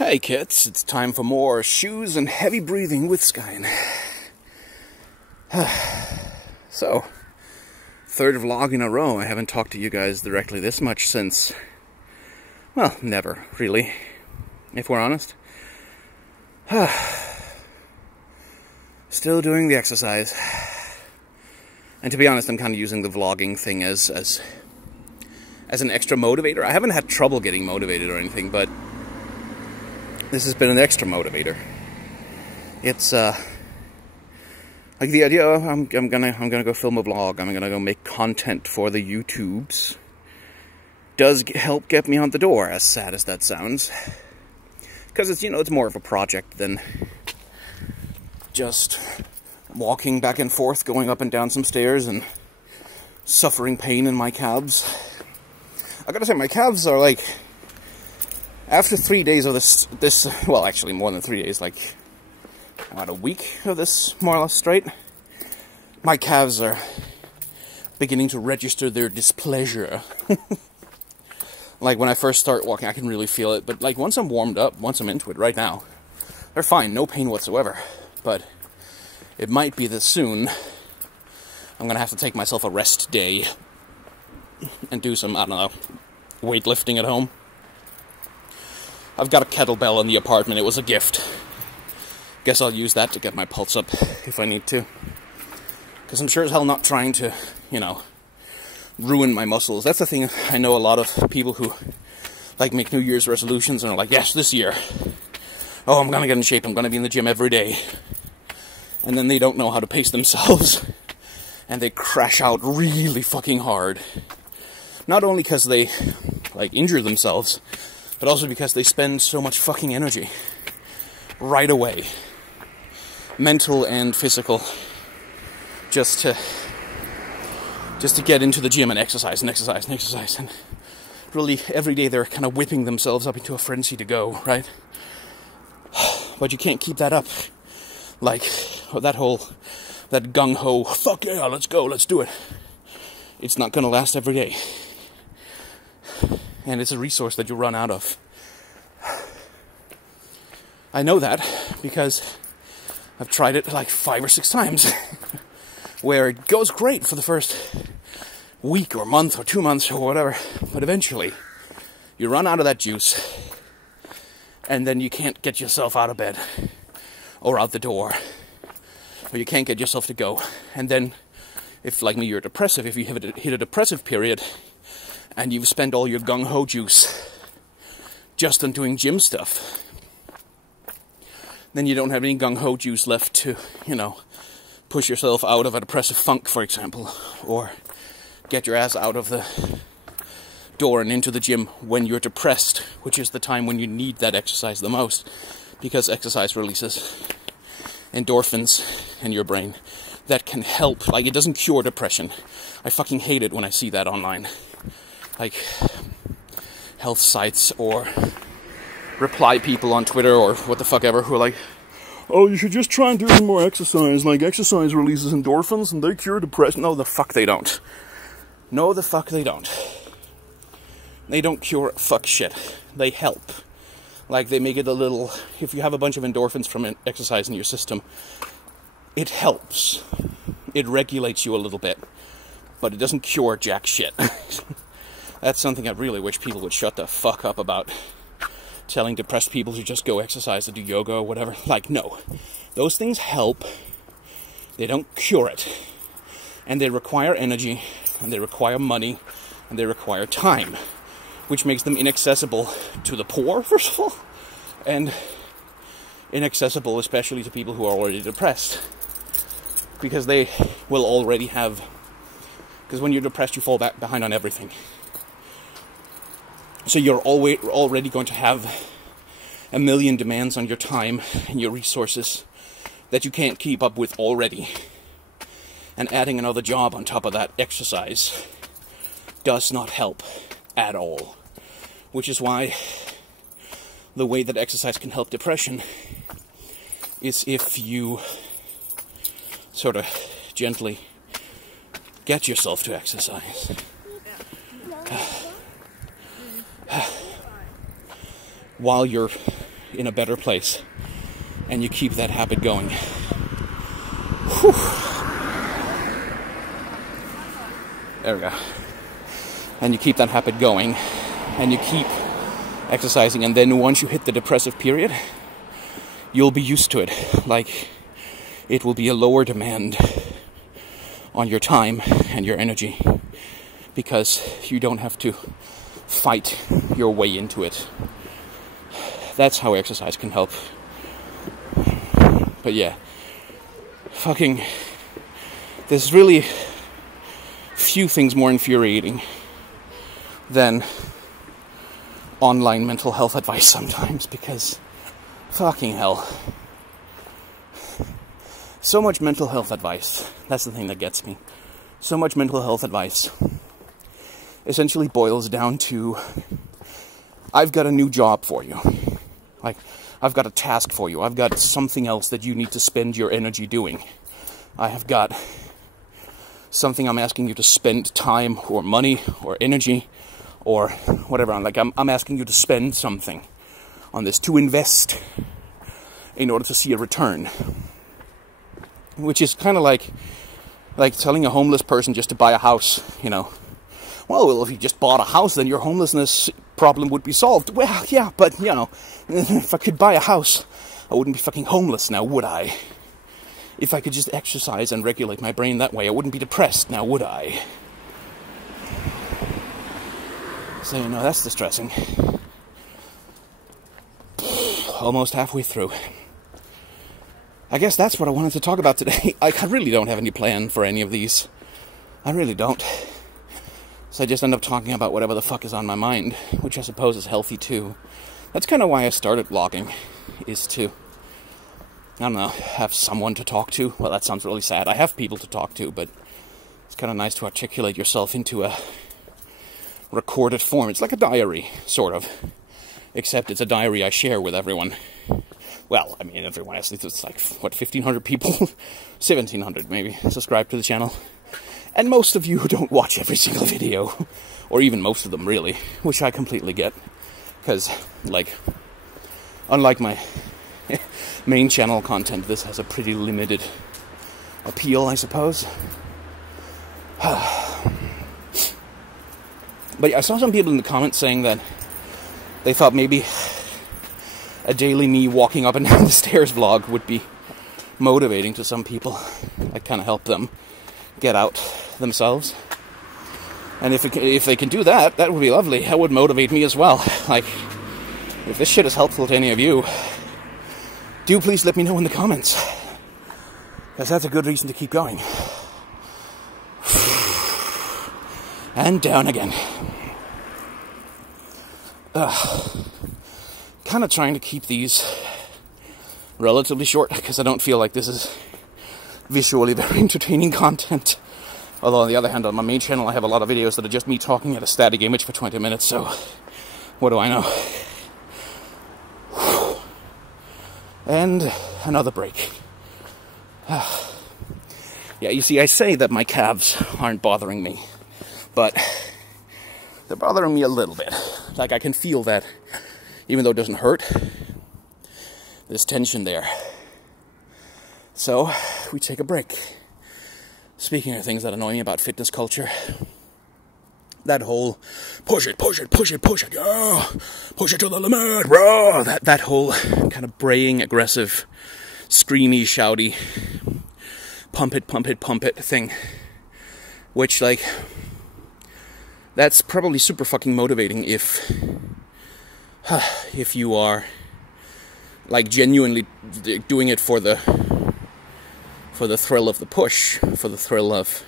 Hey kids, it's time for more shoes and heavy breathing with Skyen. So, third vlog in a row. I haven't talked to you guys directly this much since, well, never, really, if we're honest. Still doing the exercise. And to be honest, I'm kind of using the vlogging thing as an extra motivator. I haven't had trouble getting motivated or anything, but this has been an extra motivator. It's like the idea of I'm gonna go film a vlog. I'm gonna go make content for the YouTubes. Does help get me on the door, as sad as that sounds. Because it's, it's more of a project than just walking back and forth, going up and down some stairs and suffering pain in my calves. I gotta say, my calves are like, after 3 days of this, well, actually more than 3 days, like about a week of this, more or less straight, my calves are beginning to register their displeasure. Like, when I first start walking, I can really feel it, but like, once I'm warmed up, once I'm into it right now, they're fine, no pain whatsoever. But it might be that soon I'm gonna have to take myself a rest day and do some, I don't know, weightlifting at home. I've got a kettlebell in the apartment. It was a gift. Guess I'll use that to get my pulse up if I need to. Because I'm sure as hell not trying to, ruin my muscles. That's the thing. I know a lot of people who, like, make New Year's resolutions and are like, yes, this year, oh, I'm gonna get in shape. I'm gonna be in the gym every day. And then they don't know how to pace themselves. And they crash out really fucking hard. Not only because they, like, injure themselves, but also because they spend so much fucking energy right away, mental and physical, just to get into the gym and exercise, and really every day they're kind of whipping themselves up into a frenzy to go, right? But you can't keep that up, like that gung-ho, fuck yeah, let's go, let's do it. It's not gonna last every day. And it's a resource that you run out of. I know that because I've tried it like 5 or 6 times, where it goes great for the first week or month or 2 months or whatever, but eventually you run out of that juice, and then you can't get yourself out of bed or out the door, or you can't get yourself to go. And then, if like me you're depressive, if you hit a depressive period, and you've spent all your gung-ho juice just on doing gym stuff, then you don't have any gung-ho juice left to, push yourself out of a depressive funk, for example, or get your ass out of the door and into the gym when you're depressed, which is the time when you need that exercise the most, because exercise releases endorphins in your brain that can help. Like, it doesn't cure depression. I fucking hate it when I see that online. Like, health sites or reply people on Twitter or what the fuck ever who are like, oh, you should just try and do some more exercise. Like, exercise releases endorphins and they cure depression. No, the fuck they don't. No, the fuck they don't. They don't cure fuck shit. They help. Like, they make it a little, if you have a bunch of endorphins from exercise in your system, it helps. It regulates you a little bit. But it doesn't cure jack shit. That's something I really wish people would shut the fuck up about. Telling depressed people to just go exercise or do yoga or whatever. Like, no. Those things help. They don't cure it. And they require energy, and they require money, and they require time. Which makes them inaccessible to the poor, first of all. And inaccessible especially to people who are already depressed. Because they will already have... Because when you're depressed, you fall back behind on everything. So you're already going to have a million demands on your time and your resources that you can't keep up with already. And adding another job on top of that exercise does not help at all. Which is why the way that exercise can help depression is if you sort of gently get yourself to exercise. While you're in a better place. And you keep that habit going. Whew. There we go. And you keep that habit going. And you keep exercising. And then once you hit the depressive period, you'll be used to it. Like, it will be a lower demand on your time and your energy. Because you don't have to fight your way into it. That's how exercise can help. But yeah, fucking, there's really few things more infuriating than online mental health advice sometimes, because fucking hell. So much mental health advice, that's the thing that gets me. So much mental health advice essentially boils down to, I've got a new job for you. Like, I've got a task for you. I've got something else that you need to spend your energy doing. I have got something I'm asking you to spend time or money or energy or whatever. I'm asking you to spend something on this, to invest in order to see a return. Which is kind of like telling a homeless person just to buy a house, you know. Well, if you just bought a house, then your homelessness problem would be solved. Well, yeah, but, you know, if I could buy a house, I wouldn't be fucking homeless now, would I? If I could just exercise and regulate my brain that way, I wouldn't be depressed now, would I? So, you know, that's distressing. Almost halfway through. I guess that's what I wanted to talk about today. I really don't have any plan for any of these. I really don't. So I just end up talking about whatever the fuck is on my mind, which I suppose is healthy too. That's kind of why I started vlogging, is to, I don't know, have someone to talk to. Well, that sounds really sad. I have people to talk to, but it's kind of nice to articulate yourself into a recorded form. It's like a diary, sort of. Except it's a diary I share with everyone. Well, I mean, everyone has, it's like, what, 1,500 people? 1,700, maybe, subscribe to the channel. And most of you don't watch every single video. Or even most of them, really. Which I completely get. Because, like, unlike my main channel content, this has a pretty limited appeal, I suppose. But yeah, I saw some people in the comments saying that they thought maybe a daily me walking up and down the stairs vlog would be motivating to some people. I'd kind of help them get out themselves. And if they can do that, that would be lovely. That would motivate me as well. Like, if this shit is helpful to any of you, do please let me know in the comments. Because that's a good reason to keep going. And down again. Kind of trying to keep these relatively short, because I don't feel like this is visually very entertaining content. Although on the other hand, on my main channel I have a lot of videos that are just me talking at a static image for 20 minutes, so what do I know? And another break. Yeah, you see, I say that my calves aren't bothering me, but they're bothering me a little bit. Like, I can feel that, even though it doesn't hurt, there's tension there. So, we take a break. Speaking of things that annoy me about fitness culture, that whole push it, yeah, push it to the limit, bro. That whole kind of braying, aggressive, screamy, shouty, pump it thing. Which, like, that's probably super fucking motivating if you are, like, genuinely doing it for the thrill of the push, for the thrill of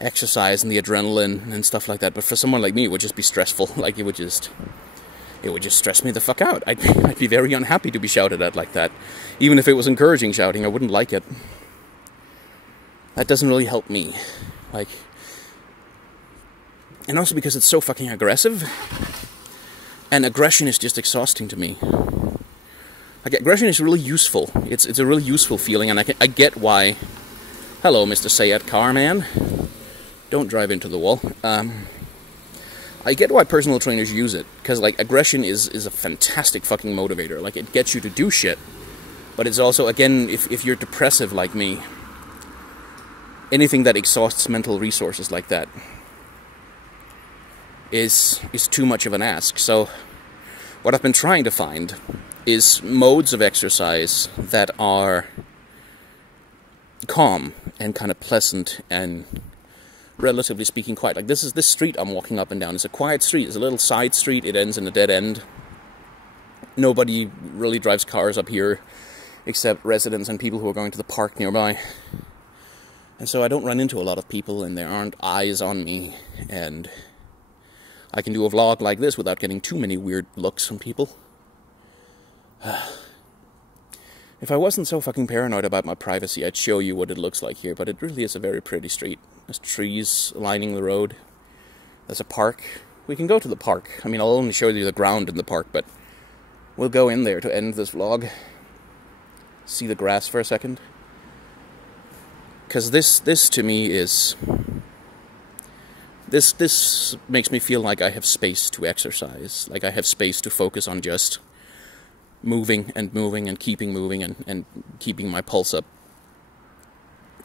exercise and the adrenaline and stuff like that. But for someone like me, it would just be stressful. Like, it would just stress me the fuck out. I'd be very unhappy to be shouted at like that. Even if it was encouraging shouting, I wouldn't like it. That doesn't really help me. Like, and also because it's so fucking aggressive, and aggression is just exhausting to me. Like, aggression is really useful. It's a really useful feeling, and I get why. Hello, Mr. Sayat Car Man. Don't drive into the wall. I get why personal trainers use it, because, like, aggression is a fantastic fucking motivator. Like, it gets you to do shit, but it's also, again, if you're depressive like me, anything that exhausts mental resources like that is too much of an ask. So, what I've been trying to find is modes of exercise that are calm and kind of pleasant and, relatively speaking, quiet. Like, this street I'm walking up and down. It's a quiet street. It's a little side street. It ends in a dead end. Nobody really drives cars up here except residents and people who are going to the park nearby. And so I don't run into a lot of people, and there aren't eyes on me, and I can do a vlog like this without getting too many weird looks from people. If I wasn't so fucking paranoid about my privacy, I'd show you what it looks like here, but it really is a very pretty street. There's trees lining the road. There's a park. We can go to the park. I mean, I'll only show you the ground in the park, but we'll go in there to end this vlog. See the grass for a second. Because this to me is... This makes me feel like I have space to exercise. Like I have space to focus on just moving and keeping moving and keeping my pulse up.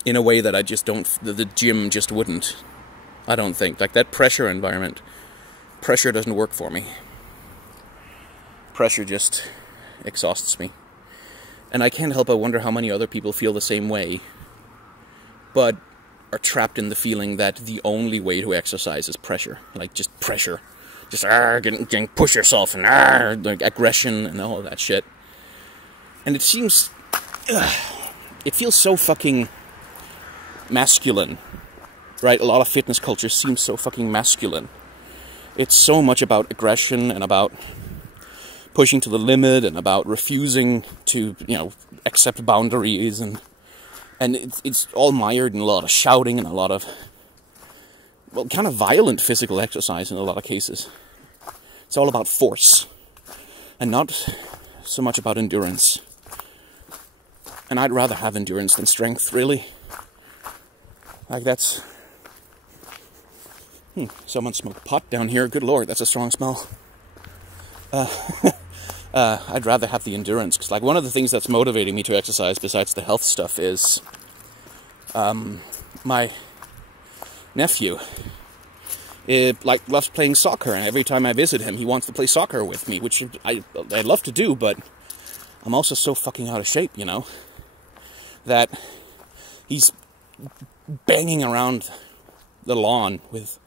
In a way that I just don't... The gym just wouldn't. I don't think. Like that pressure environment. Pressure doesn't work for me. Pressure just exhausts me. And I can't help but wonder how many other people feel the same way, but are trapped in the feeling that the only way to exercise is pressure. Like, just pressure. Just, getting push yourself, and, like, aggression, and all of that shit. And it seems... it feels so fucking masculine, right? A lot of fitness culture seems so fucking masculine. It's so much about aggression, and about pushing to the limit, and about refusing to, you know, accept boundaries, and it's all mired in a lot of shouting and a lot of, well, kind of violent physical exercise in a lot of cases. It's all about force, and not so much about endurance. And I'd rather have endurance than strength, really. Like, that's... someone smoked pot down here. Good lord, that's a strong smell. I'd rather have the endurance, because, like, one of the things that's motivating me to exercise, besides the health stuff, is my nephew. Loves playing soccer, and every time I visit him, he wants to play soccer with me, which I'd love to do, but I'm also so fucking out of shape, you know, that he's banging around the lawn with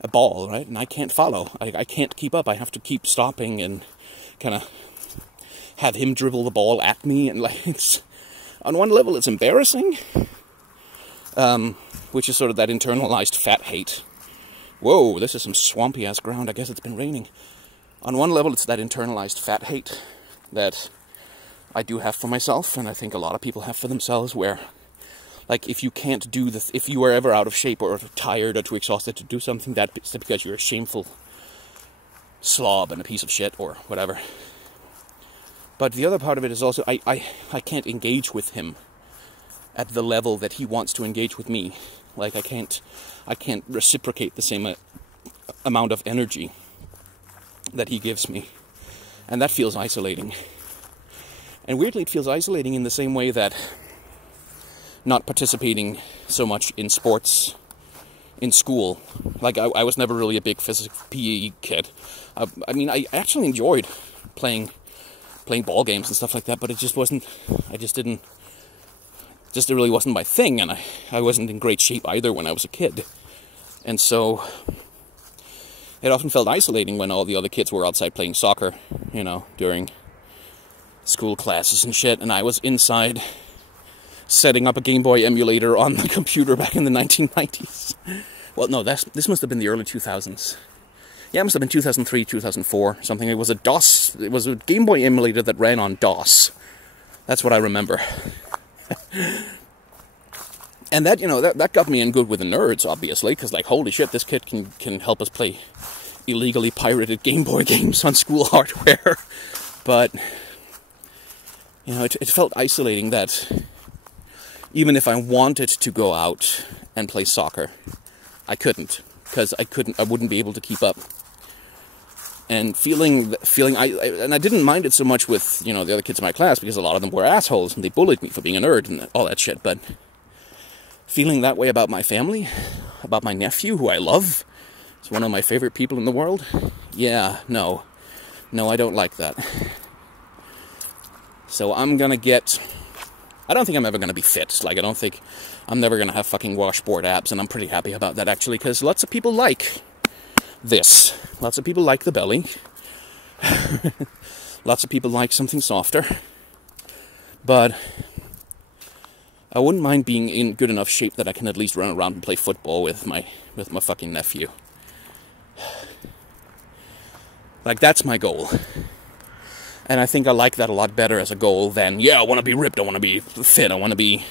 a ball, right? And I can't follow. I can't keep up. I have to keep stopping and kind of have him dribble the ball at me, and, like, it's, on one level it's embarrassing, which is sort of that internalized fat hate. Whoa, this is some swampy ass ground. I guess it's been raining. On one level, it's that internalized fat hate that I do have for myself, and I think a lot of people have for themselves, where, like, if you can't do if you are ever out of shape or tired or too exhausted to do something, that's because you're a shameful slob and a piece of shit or whatever. But the other part of it is also I can't engage with him at the level that he wants to engage with me. Like, I can't reciprocate the same amount of energy that he gives me. And that feels isolating. And weirdly, it feels isolating in the same way that not participating so much in sports in school. Like, I was never really a big physics PE kid. I mean, I actually enjoyed playing ball games and stuff like that, but it just wasn't, it really wasn't my thing, and I wasn't in great shape either when I was a kid. And so it often felt isolating when all the other kids were outside playing soccer, you know, during school classes and shit, and I was inside setting up a Game Boy emulator on the computer back in the 1990s. Well, no, this must have been the early 2000s. Yeah, it must have been 2003, 2004, something. It was a Game Boy emulator that ran on DOS. That's what I remember. And that, you know, that got me in good with the nerds, obviously, because, like, holy shit, this kid can help us play illegally pirated Game Boy games on school hardware. But, you know, it felt isolating that even if I wanted to go out and play soccer, I couldn't, because I wouldn't be able to keep up. And and I didn't mind it so much with, the other kids in my class, because a lot of them were assholes and they bullied me for being a nerd and all that shit, but feeling that way about my family, about my nephew, who I love, is one of my favorite people in the world, yeah, no, I don't like that. So I'm gonna I don't think I'm ever gonna be fit. Like, I don't think I'm never gonna have fucking washboard abs, and I'm pretty happy about that, actually, because lots of people like this. Lots of people like the belly. Lots of people like something softer. But I wouldn't mind being in good enough shape that I can at least run around and play football with my fucking nephew. Like, that's my goal. And I think I like that a lot better as a goal than, I want to be ripped, I want to be fit, I want to be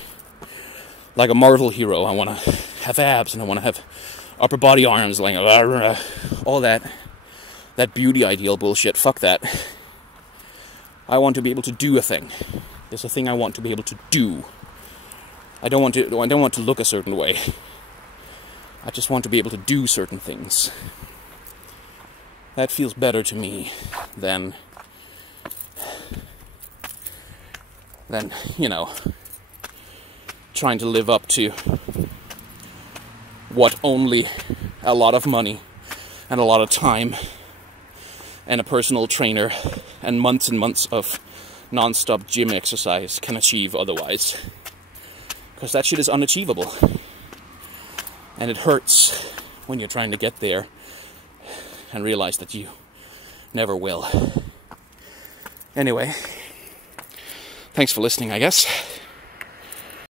like a Marvel hero, I want to have abs, and I want to have upper body arms, like, all that beauty ideal bullshit. Fuck that. I want to be able to do a thing. There's a thing I want to be able to do. I don't want to look a certain way. I just want to be able to do certain things. That feels better to me than trying to live up to what only a lot of money and a lot of time and a personal trainer and months of non-stop gym exercise can achieve otherwise. Because that shit is unachievable. And it hurts when you're trying to get there and realize that you never will. Anyway, thanks for listening, I guess.